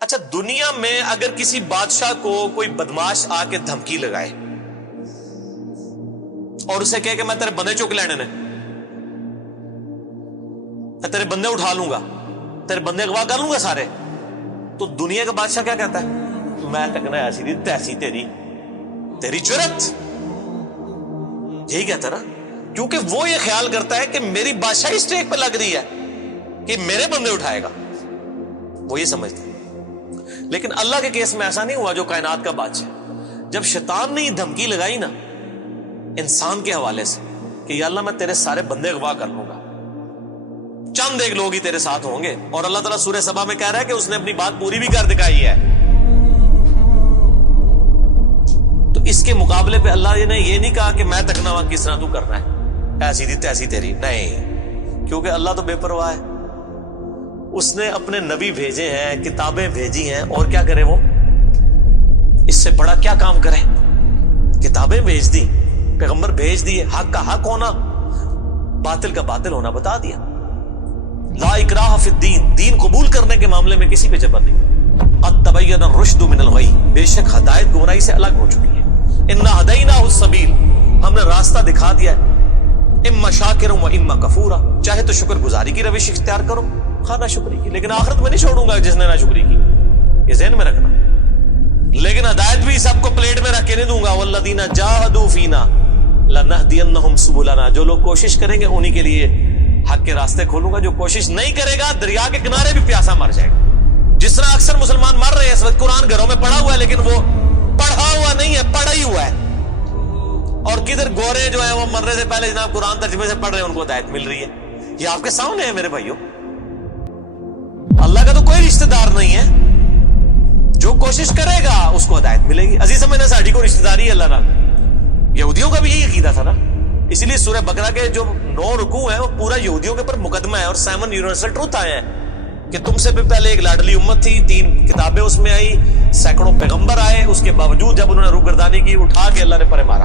اچھا، دنیا میں اگر کسی بادشاہ کو کوئی بدماش آ کے دھمکی لگائے اور اسے کہے کہ میں تیرے بندے چک لینے نے، میں تیرے بندے اٹھا لوں گا، تیرے بندے اغوا کر لوں گا سارے، تو دنیا کا بادشاہ کیا کہتا ہے؟ میں تکنا ایسی دی تیسی تیری جرت، یہی کہتا نا، کیونکہ وہ یہ خیال کرتا ہے کہ میری بادشاہی اسٹیک پہ لگ رہی ہے کہ میرے بندے اٹھائے گا، وہ یہ سمجھتا ہے۔ لیکن اللہ کے کیس میں ایسا نہیں ہوا جو کائنات کا بادشاہ، جب شیطان نے یہ دھمکی لگائی نا انسان کے حوالے سے کہ یا اللہ میں تیرے سارے بندے اغوا کر لوں گا، چند ایک لوگ ہی تیرے ساتھ ہوں گے، اور اللہ تعالیٰ سورہ سبا میں کہہ رہا ہے کہ اس نے اپنی بات پوری بھی کر دکھائی ہے، تو اس کے مقابلے پہ اللہ نے یہ نہیں کہا کہ میں تکنا ہوا کس طرح تو کرنا ہے، ایسی دی تیسی تیری، نہیں، کیونکہ اللہ تو بے پرواہ ہے، اس نے اپنے نبی بھیجے ہیں، کتابیں بھیجی ہیں، اور کیا کرے وہ؟ اس سے بڑا کیا کام کرے؟ کتابیں بھیج دی، پیغمبر بھیج دیے، حق کا حق ہونا، باطل کا باطل ہونا بتا دیا۔ لا اکراہ فی الدین، دین قبول کرنے کے معاملے میں کسی پہ جبر نہیں۔ قد تبین الرشد من الغی، بے شک ہدایت گمراہی سے الگ ہو چکی ہے۔ انا ہدیناہ السبیل، ہم نے راستہ دکھا دیا ہے، اما شاکرا و اما کفورا، چاہے تو شکر گزاری کی روش اختیار کرو، خواہ نہ شکری کی، لیکن آخرت میں نہیں چھوڑوں گا جس نے نہ شکری کی، یہ ذہن میں رکھنا۔ لیکن ہدایت بھی سب کو پلیٹ میں رکھ کے نہیں دوں گا، والذین جاہدوا فینا لنہدینہم سبلنا، جو لوگ کوشش کریں گے انہی کے لیے حق کے راستے کھولوں گا، جو کوشش نہیں کرے گا دریا کے کنارے بھی پیاسا مر جائے گا۔ جس طرح اکثر مسلمان مر رہے ہیں اس وقت، قرآن گھروں میں پڑھا ہوا ہے لیکن وہ پڑھا ہوا نہیں ہے، پڑھا ہی ہوا ہے، اور کدھر گورے جو ہیں وہ مرنے سے پہلے جناب قرآن ترجمے سے پڑھ رہے ہیں، ان کو ہدایت مل رہی ہے۔ یہ آپ کے سامنے ہے میرے بھائیوں، اللہ کا تو کوئی رشتہ دار نہیں ہے، جو کوشش کرے گا اس کو ہدایت ملے گی۔ عزیز میں نے ساڑھی کو رشتہ داری ہے اللہ نہ، یہودیوں کا بھی یہی عقیدہ تھا نا، اس لیے سورہ بقرہ کے جو 9 رکوع ہیں وہ پورا یہودیوں کے اوپر مقدمہ ہے، اور 7 یونیورسل ٹروتھ آئے ہیں کہ تم سے بھی پہلے ایک لاڈلی امت تھی، 3 کتابیں اس میں آئی، سینکڑوں پیغمبر آئے، اس کے باوجود جب انہوں نے روگردانی کی اٹھا کے اللہ نے پرے مارا،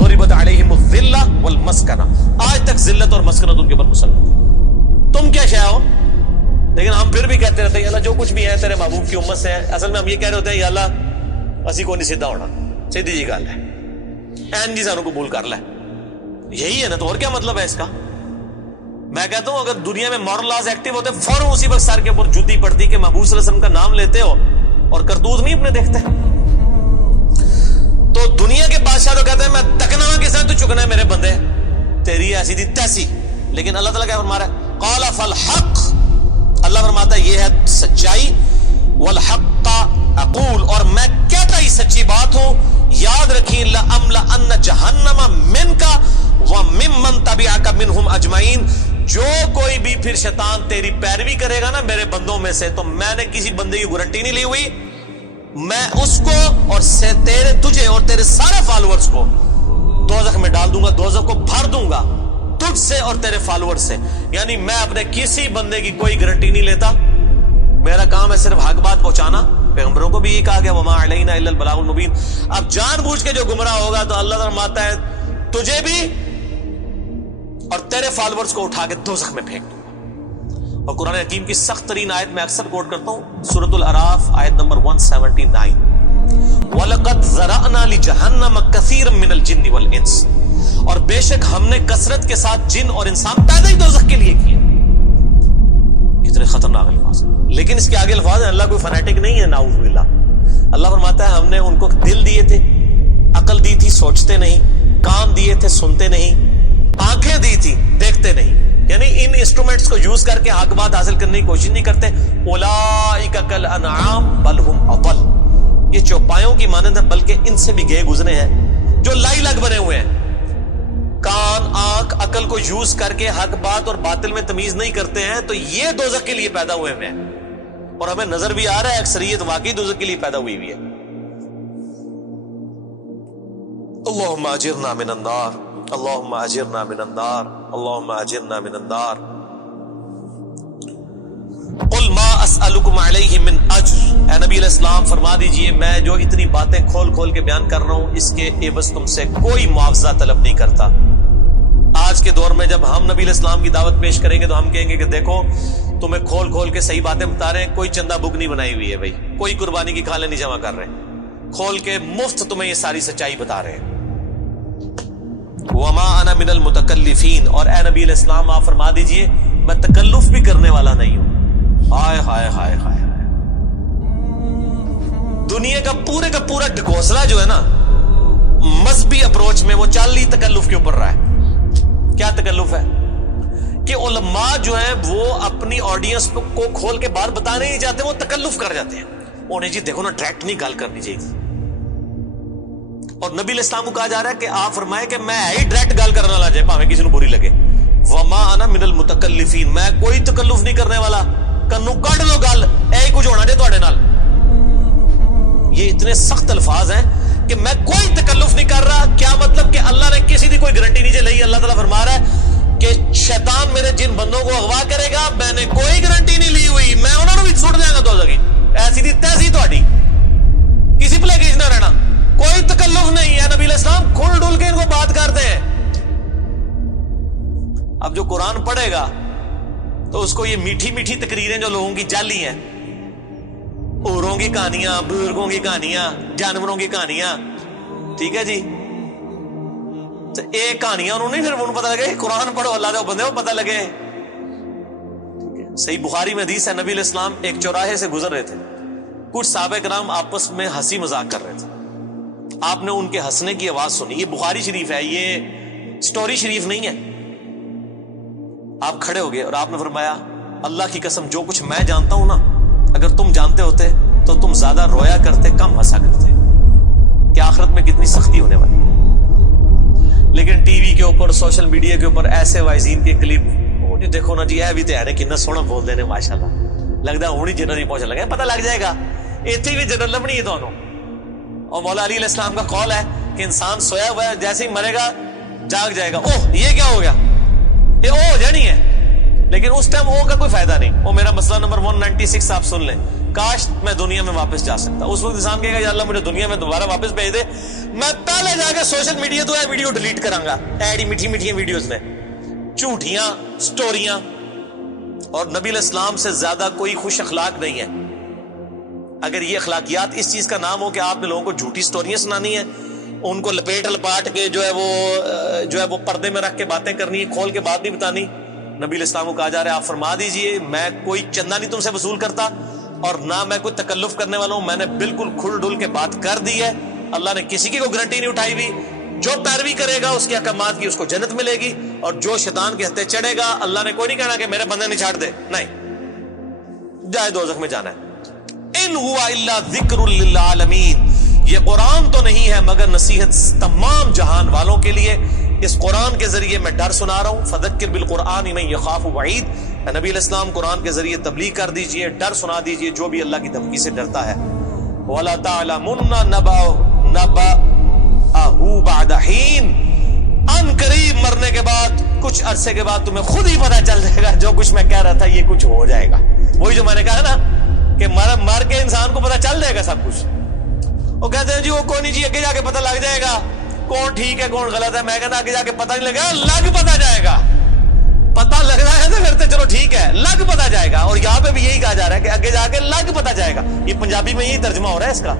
ضربت علیہم الذلہ والمسکنہ، آج تک ذلت اور مسکنت ان کے اوپر مسلط، تم کیا شے ہو؟ لیکن ہم پھر بھی کہتے رہتے ہیں یا اللہ جو کچھ بھی ہے تیرے محبوب کی امت سے ہے۔ اصل میں ہم یہ کہہ رہے ہوتے ہیں یا اللہ اسی کو نہیں سیدھا ہونا، سیدھی جی گل ہے، این جی سانو قبول کر لے، یہی ہے نا، تو اور کیا مطلب ہے اس کا؟ میں کہتا ہوں اگر دنیا میں مورل لاز ایکٹیو ہوتے فوراً اسی وقت سر کے اوپر جوتی پڑتی کہ محبوب صلی اللہ علیہ وسلم کا نام لیتے ہو اور کرتوت نہیں اپنے دیکھتے۔ تو دنیا کے بادشاہ تو کہتے ہیں میں تکنا کے ساتھ تو چکنا ہے میرے بندے، تیری ایسی دی تیسی، لیکن اللہ تعالیٰ کیا فرما رہا ہے؟ قال فالحق، اللہ فرماتا ہے یہ ہے سچائی، والحق اقول، اور میں کہتا ہی سچی بات ہوں، یاد رکھیں لأملأن جہنم منک وممن تبعک منہم اجمعین، جو کوئی بھی پھر شیطان تیری پیروی کرے گا نا میرے بندوں میں سے، تو میں نے کسی بندے کی گارنٹی نہیں لی ہوئی، میں اس کو اور تجھے اور تیرے سارے فالوورز کو دوزخ میں ڈال دوں گا، دوزخ کو بھر دوں گا تجھ سے اور تیرے فالوور سے۔ یعنی میں اپنے کسی بندے کی کوئی گارنٹی نہیں لیتا، میرا کام ہے صرف حق بات پہنچانا، پیغمبروں کو بھی یہ کہا گیا وما علینا الا البلاغ المبین۔ اب جان بوجھ کے جو گمراہ ہوگا تو اللہ فرماتا ہے تجھے بھی اور تیرے فالوورز کو اٹھا کے دوزخ میں پھینک دوں گا۔ اور قرآن حکیم کی سخت ترین آیت میں اکثر کوٹ کرتا ہوں، سورۃ الاعراف آیت نمبر 179، وَلَقَدْ ذَرَأْنَا لِجَهَنَّمَ كَثِيرًا مِنَ الْجِنِّ وَالْإِنسِ، اور بے شک ہم نے کثرت کے ساتھ جن اور انسان پیدا ہی دوزخ کے لیے کیے۔ کتنے خطرناک الفاظ ہیں، لیکن اس کے آگے الفاظ ہیں، اللہ کوئی فنیٹک نہیں ہے، نعوذ باللہ۔ اللہ فرماتا ہے ہم نے ان کو دل دیے تھے، عقل دی تھی سوچتے نہیں، کان دیے تھے سنتے نہیں، آنکھیں دی تھی دیکھتے نہیں، یعنی ان انسٹرومنٹس کو یوز کر کے حق بات حاصل کرنے کی کوشش نہیں کرتے۔ اولئک کالانعام بل ہم اضل، یہ چوپایوں کی مانند ہے بلکہ ان سے بھی گئے گزرے ہیں، جو لائی لگ بنے ہوئے ہیں، کان آنکھ عقل کو یوز کر کے حق بات اور باطل میں تمیز نہیں کرتے ہیں، تو یہ دوزخ کے لیے پیدا ہوئے ہیں، اور ہمیں نظر بھی آ رہا ہے اکثریت واقعی دوزخ کے لیے پیدا ہوئی ہوئی ہے۔ اللہم اجرنا من النار، اللہم اجرنا من النار، اللہم اجرنا من النار۔ قل ما اسألکم علیہ من اجر، اے نبی علیہ السلام فرما دیجئے میں جو اتنی باتیں کھول کھول کے بیان کر رہا ہوں اس کے عوض تم سے کوئی معاوضہ طلب نہیں کرتا۔ آج کے دور میں جب ہم نبی علیہ السلام کی دعوت پیش کریں گے تو ہم کہیں گے کہ دیکھو تمہیں کھول کھول کے صحیح باتیں بتا رہے ہیں. کوئی چندہ بک نہیں بنائی ہوئی ہے بھائی, کوئی قربانی کی کھالیں نہیں جمع کر رہے ہیں, کھول کے مفت تمہیں یہ ساری سچائی بتا رہے ہیں. وما انا من المتکلفین, اور اے نبی علیہ السلام آپ فرما دیجئے میں تکلف بھی کرنے والا نہیں ہوں. ہائے ہائے ہائے ہائے, دنیا کا پورا ڈھکوسلا جو ہے نا مذہبی اپروچ میں, وہ چال ہی تکلف کے اوپر رہا ہے. کیا تکلف ہے کہ علماء جو ہیں وہ اپنی آڈینس کو کھول کے بات بتانے نہیں چاہتے, وہ تکلف کر جاتے ہیں. انہیں جی دیکھو نا ڈائریکٹ نہیں گال کرنی چاہیے. اور نبی علیہ السلام کو کہا جا رہا ہے کہ آپ فرمائے کہ میں ہی ڈائریکٹ گال کرنا لا جائے پاویں کسی کو بری لگے. وما انا من المتکلفین, میں کوئی تکلف نہیں کرنے والا. کنو کڈ لو گل, اے کچھ ہونا جے تواڈے نال. یہ اتنے سخت الفاظ ہیں کہ میں کوئی تکلف نہیں کر رہا. کیا مطلب کہ اللہ نے کسی دی کوئی گارنٹی نہیں لئی. اللہ تعالیٰ فرما رہا ہے کہ شیطان میرے جن بندوں کو اغوا کرے گا, میں نے کوئی گارنٹی نہیں لی ہوئی, میں انہوں نے بھی چھوڑ دیا گا. تو ایسی دی تیسی تہاڈی, کسی پلے کیس نہ رہنا, کوئی تکلف نہیں ہے. نبی علیہ السلام کھل ڈل کے ان کو بات کرتے ہیں. اب جو قرآن پڑھے گا تو اس کو یہ میٹھی میٹھی تقریریں جو لوگوں کی جعلی ہیں, اوروں کی کہانیاں, بزرگوں کی کہانیاں, جانوروں کی کہانیاں, ٹھیک ہے جی, تو ایک کہانیاں انہوں نے, پھر انہوں پتہ لگے قرآن پڑھو اللہ دے بندے کو پتہ لگے. صحیح بخاری میں حدیث ہے, نبی علیہ السلام ایک چوراہے سے گزر رہے تھے, کچھ صحابہ کرام آپس میں ہنسی مذاق کر رہے تھے. آپ نے ان کے ہنسنے کی آواز سنی. یہ بخاری شریف ہے, یہ سٹوری شریف نہیں ہے. آپ کھڑے ہو گئے اور آپ نے فرمایا اللہ کی قسم جو کچھ میں جانتا ہوں نا, اگر تم جانتے ہوتے تو تم زیادہ رویا کرتے, کم ہنسا کرتے. کہ آخرت میں کتنی سختی ہونے والی. لیکن ٹی وی کے اوپر, سوشل میڈیا کے اوپر ایسے وائزین کے کلپ, وہ دیکھو نا جی, اے بھی تے کتنا سونا بول دے نے ماشاءاللہ, لگتا ہونی جنرل پہنچ لگا, پتہ لگ جائے گا ایتھے بھی جنرل لبنی ہے دونوں. اور مولا علی علیہ السلام کا قول ہے کہ انسان سویا ہوا ہے, جیسے ہی مرے گا جاگ جائے گا. اوہ یہ کیا ہو گیا, یہ او ہو جانی ہے, لیکن اس ٹائم او کا کوئی فائدہ نہیں. وہ میرا مسئلہ نمبر 196 آپ سن لیں. کاش میں دنیا میں واپس جا سکتا. اس وقت انسان کہے گا یا اللہ مجھے دنیا میں دوبارہ واپس بھیج دے, میں پہلے جا کے سوشل میڈیا تو ویڈیو ڈیلیٹ کراں گا. ایڈی میٹھی میٹھی ویڈیوز میں جھوٹیاں سٹوریاں. اور نبی علیہ السلام سے زیادہ کوئی خوش اخلاق نہیں ہے. اگر یہ اخلاقیات اس چیز کا نام ہو کہ آپ نے لوگوں کو جھوٹی سٹوریاں سنانی ہے, ان کو لپیٹ لپاٹ کے جو ہے وہ پردے میں رکھ کے باتیں کرنی ہے, کھول کے بات نہیں بتانی. نبی علیہ السلام کو کہا جا رہا ہے آپ فرما دیجئے میں کوئی چندہ نہیں تم سے وصول کرتا, اور نہ میں کوئی تکلف کرنے والا ہوں. میں نے بالکل کھل ڈل کے بات کر دی ہے. اللہ نے کسی کی کوئی گارنٹی نہیں اٹھائی ہوئی. جو پیروی کرے گا اس کے احکامات کی اس کو جنت ملے گی, اور جو شیطان کے ہتھے چڑھے گا اللہ نے کوئی نہیں کہنا کہ میرے بندے نہیں چھاڑ دے, نہیں جائے دوزخ میں جانا ہے. ان ہوا الا ذکر للعالمین, یہ قرآن تو نہیں ہے مگر نصیحت تمام جہان والوں کے لیے. اس قرآن کے ذریعے میں ڈر سنا رہا ہوں. فذکر بالقرآن من یخاف وعید, نبی علیہ السلام قرآن کے ذریعے تبلیغ کر دیجئے, ڈر سنا دیجئے جو بھی اللہ کی دھمکی سے ڈرتا ہے. وَلَا تَعْلَمُنَّ نَبَأَهُ بَعْدَ حِينٍ, ان قریب مرنے کے بعد کچھ عرصے کے بعد تمہیں خود ہی پتہ چل جائے گا جو کچھ میں کہہ رہا تھا یہ کچھ ہو جائے گا. وہی جو میں نے کہا نا کہ مر کے انسان کو پتہ چل جائے گا سب کچھ. وہ کہتے ہیں جی وہ کوئی نہیں جی, آگے جا کے پتہ لگ جائے گا کون ٹھیک ہے کون غلط ہے. میں کہتا آگے جا کے پتہ نہیں لگے گا, لگ پتہ جائے گا. پتہ لگ رہا ہے تو پھر تو چلو ٹھیک ہے, لگ پتہ جائے گا. اور یہاں پہ بھی یہی کہا جا رہا ہے کہ آگے جا کے لگ پتہ جائے گا. یہ پنجابی میں یہی ترجمہ ہو رہا ہے اس کا,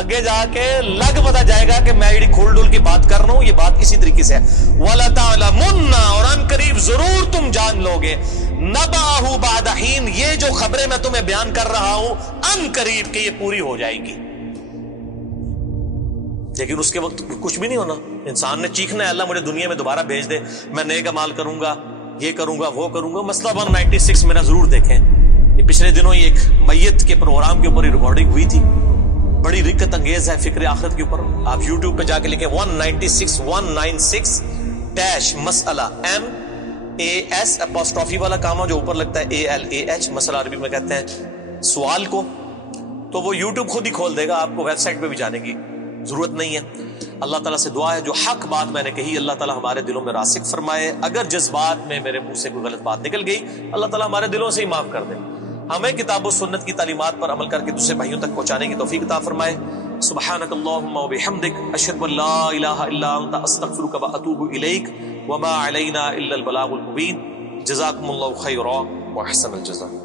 آگے جا کے لگ پتہ جائے گا کہ میں یہ کھول ڈول کی بات کر رہا ہوں, یہ بات اسی طریقے سے ہے. وَلَا تَعْلَمُنَّ, اور ان قریب ضرور تم جان لوگے, نَبَأَهُ بَعْدَ حِينٍ, یہ جو خبریں میں تمہیں بیان کر رہا ہوں ان قریب کہ یہ پوری ہو جائے گی. لیکن اس کے وقت کچھ بھی نہیں ہونا. انسان نے چیخنا ہے اللہ مجھے دنیا میں دوبارہ بھیج دے, میں نیک اعمال کروں گا, یہ کروں گا, وہ کروں گا. مسئلہ 196 میرا ضرور دیکھیں. یہ پچھلے دنوں ایک میت کے پروگرام کے اوپر ریکارڈنگ ہوئی تھی, بڑی رکت انگیز ہے فکر آخرت کے اوپر. آپ یوٹیوب پہ جا کے لکھیں 196 مسئلہ, MAS اپوسٹرافی والا کام جو اوپر لگتا ہے ALAH, مسئلہ عربی میں کہتے ہیں سوال کو. تو وہ یوٹیوب خود ہی کھول دے گا, آپ کو ویب سائٹ پہ بھی جانے کی ضرورت نہیں ہے. اللہ تعالیٰ سے دعا ہے جو حق بات میں نے کہی اللہ تعالیٰ ہمارے دلوں میں راسخ فرمائے. اگر جذبات میں میرے منہ سے کوئی غلط بات نکل گئی اللہ تعالیٰ ہمارے دلوں سے ہی معاف کر دے. ہمیں کتاب و سنت کی تعلیمات پر عمل کر کے دوسرے بھائیوں تک پہنچانے کی توفیق عطا فرمائے. سبحانک اللہم و بحمدک, اشہد ان لا الہ الا انت, استغفرک و اتوب الیک, وما علینا الا البلاغ المبین. جزاکم اللہ خیرا. واحسن الجزاء.